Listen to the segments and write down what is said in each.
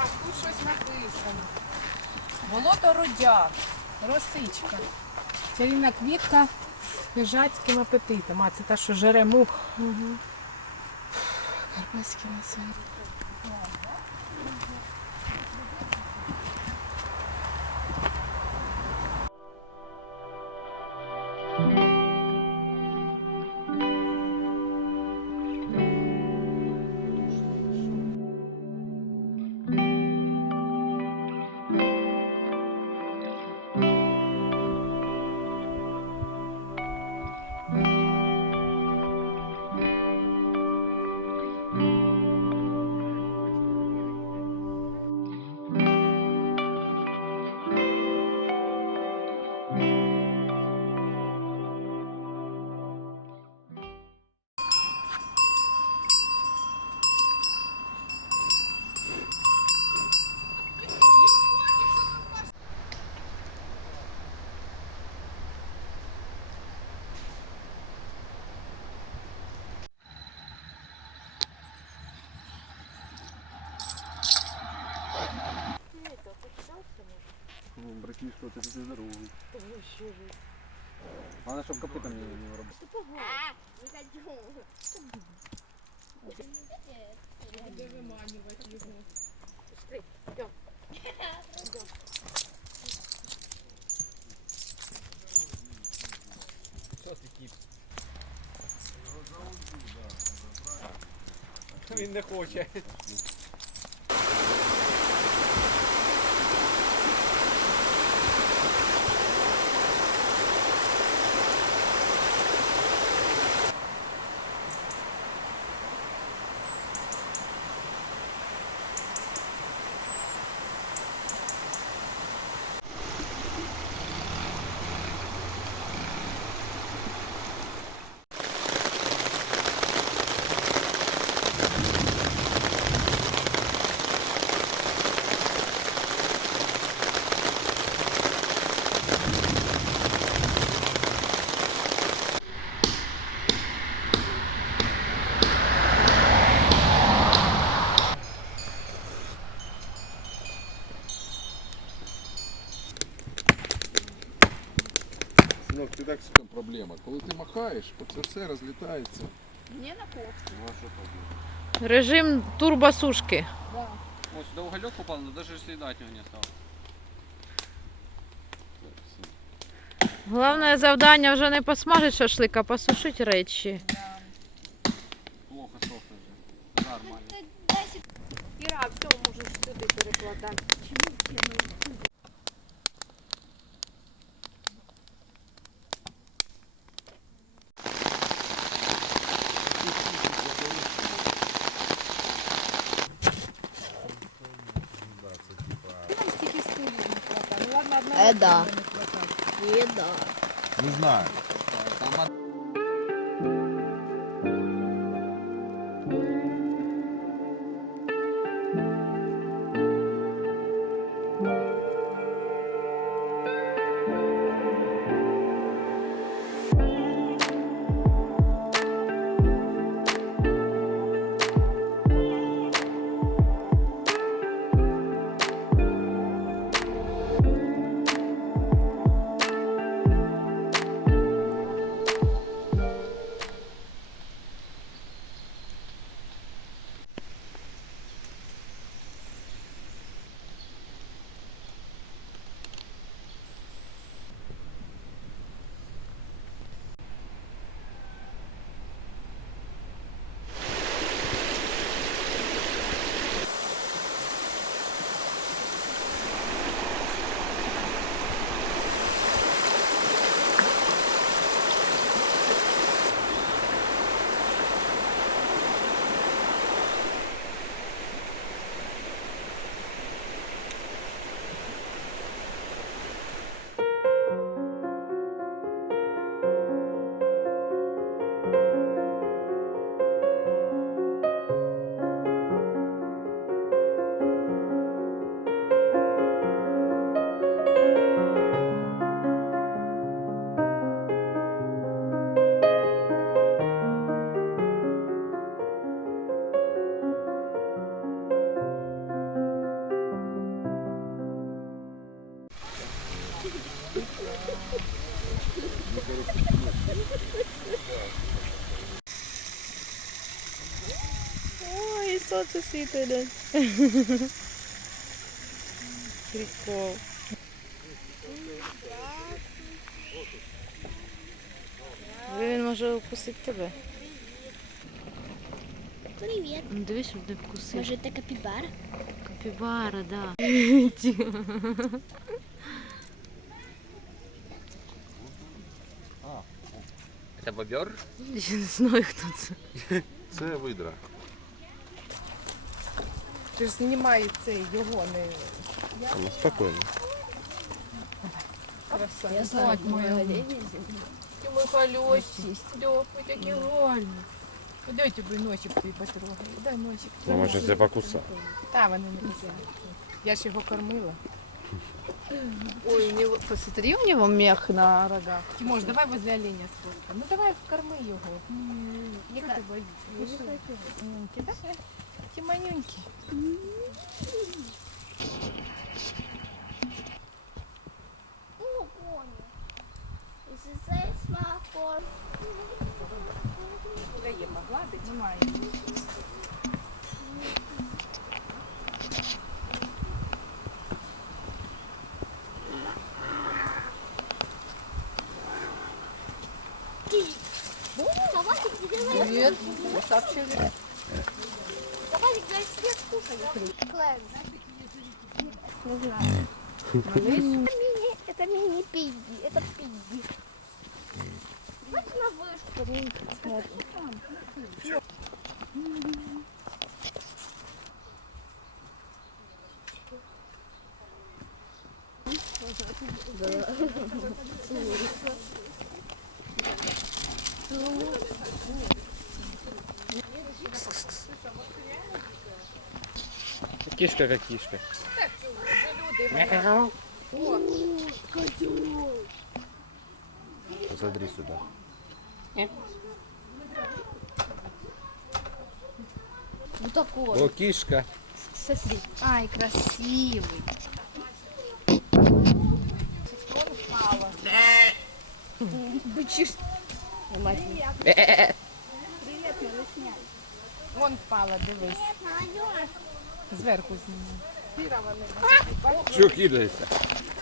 Так, тут щось написано. Болото Рудяр, росичка. Чарівна квітка з хижацьким апетитом. А це та, що жере мух. Угу. Карпатський населення. ты ты здоровый. Главное, чтобы копытом не, не вырубать. Не хочу. Надо выманивать его. Стой, идем. Идем. Сейчас экип. Він не хоче. Махаєш, оце все розлітається. Мне на кофту. Ну а так? Режим турбосушки. Вот сюда уголек попал, но даже съедать его не стал. Головне завдання вже не посмажити шашлик, а посушити речі. Плохо сохнет же. Нормально. Іра, все, можеш сюди перекладати. Стільки Еда. Не знаю. Ой, сонце світить. Прикол. Він може укусити тебе. Привіт. Ну, дивись, щоб не вкусив. Може, це капібара? Капібара, так. Да. Это бобер? Я не знаю, хто це. Це видра. Ти ж знімає цей, його не Спокійно. краса. Я знаю, моя. Ти мой колесик. Да, ви такі гарні. Дай тобі носик твій потрогаю. Дай носик. Мама щось я покусав. Та вони не взяли. Я ж його кормила. Ой, у него, посмотри, у него мех на рогах. Тимош, давай возле оленя сфоткаем. Ну давай корми його. Що ти боїшся? Маленький, да? Ті манюнькі. Ну, понял. Если заяц махор. Дає погладить. Немає. Кишка как кишка. Посмотри сюди. Вот такой. О, кишка. Смотри. Ай, красивый. Бычишь. Вон впала, дивись. Зверху знімай. Чого кидаєшся?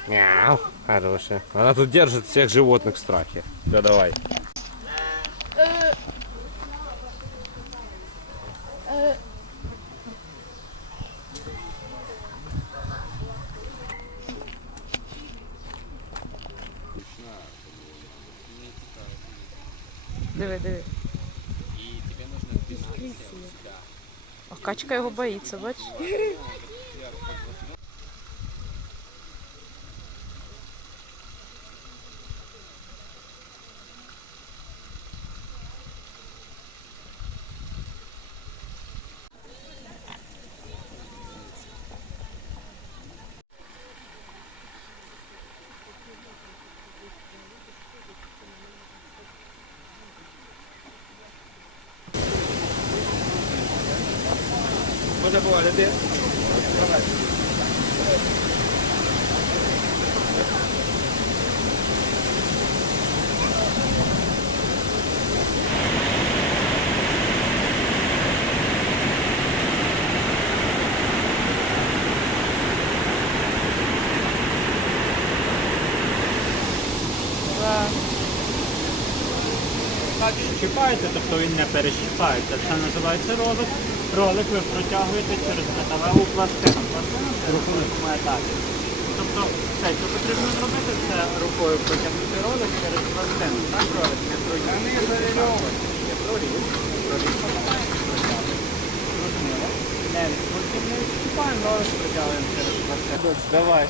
Мяу, хорошая. Она тут держит всех животных в страхе. Все, давай. Качка його боїться, бачиш? Щипаєте, Тобто він не перещипається. Це називається ролик. Ролик ви протягуєте через металеву пластину. Пластина це рухомий етап. Тобто все, що потрібно зробити, це рукою протягнути ролик через пластину. Так, ролик не завірьований. Не проріз, не проріз, Зрозуміло. Не потім не відчіпаємо, ролик протягуємо через пластину. Давай.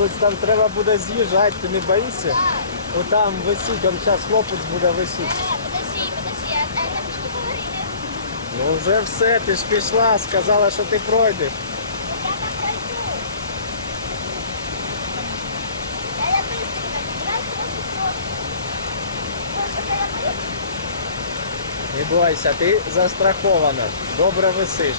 Ось там треба буде з'їжджати, ти не боїшся? Отам висіть, там зараз хлопець буде висіти. Подожди, подожди, а это кто говорит? Ну вже все, ти ж пішла, сказала, що ти пройдеш. Я так пойду. Я быстро, я просто просто. Просто я боюсь. Не бойся, ти застрахована. Добре висиш.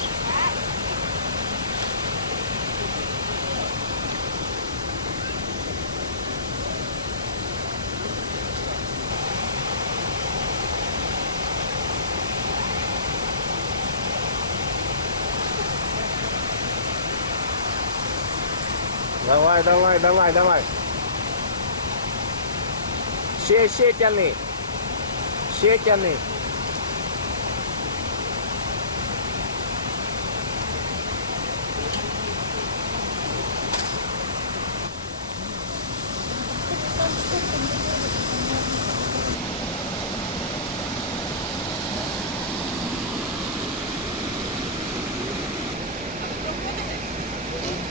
Давай, давай, давай, давай. Ще, ще тяни. Ще тяни.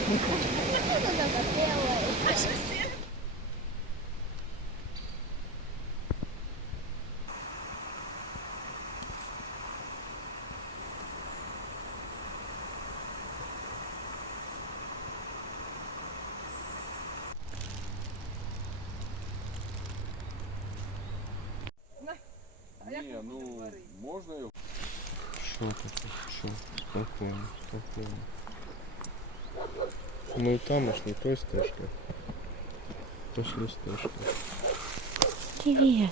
Ні, ну можна його. Що таке? Що? Спокійно, спокійно. Ну і там не той стежка. Пошли стежка. Привіт.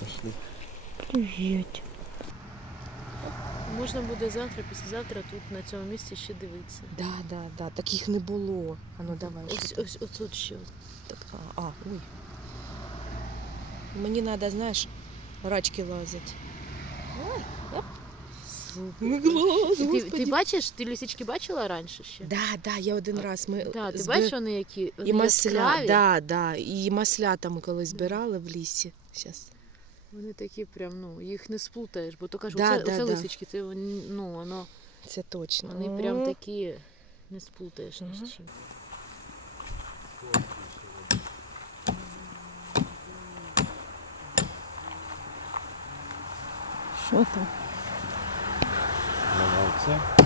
Пошли. Привіт. Можна буде завтра, післязавтра тут на цьому місці ще дивитися. Да, да, да, таких не було. А ну давай. Ось, ось, ось тут ще. так. А, ой. Мені треба, знаєш, рачки лазять. Супер. Клас, Ти, ти бачиш, ти лісички бачила раніше ще? Да, да, я один раз ми Да, ти збир- бачиш вони які? Вони і масля, яскраві. да, да, і маслята ми коли збирали в лісі. Щас. Вони такі прям, ну, їх не сплутаєш, бо то кажу, Да, оце, да, оце да. лисички, це вони, ну, воно, Це точно. вони прям такі не сплутаєш ні Мгм. з чим. Що там? Olsa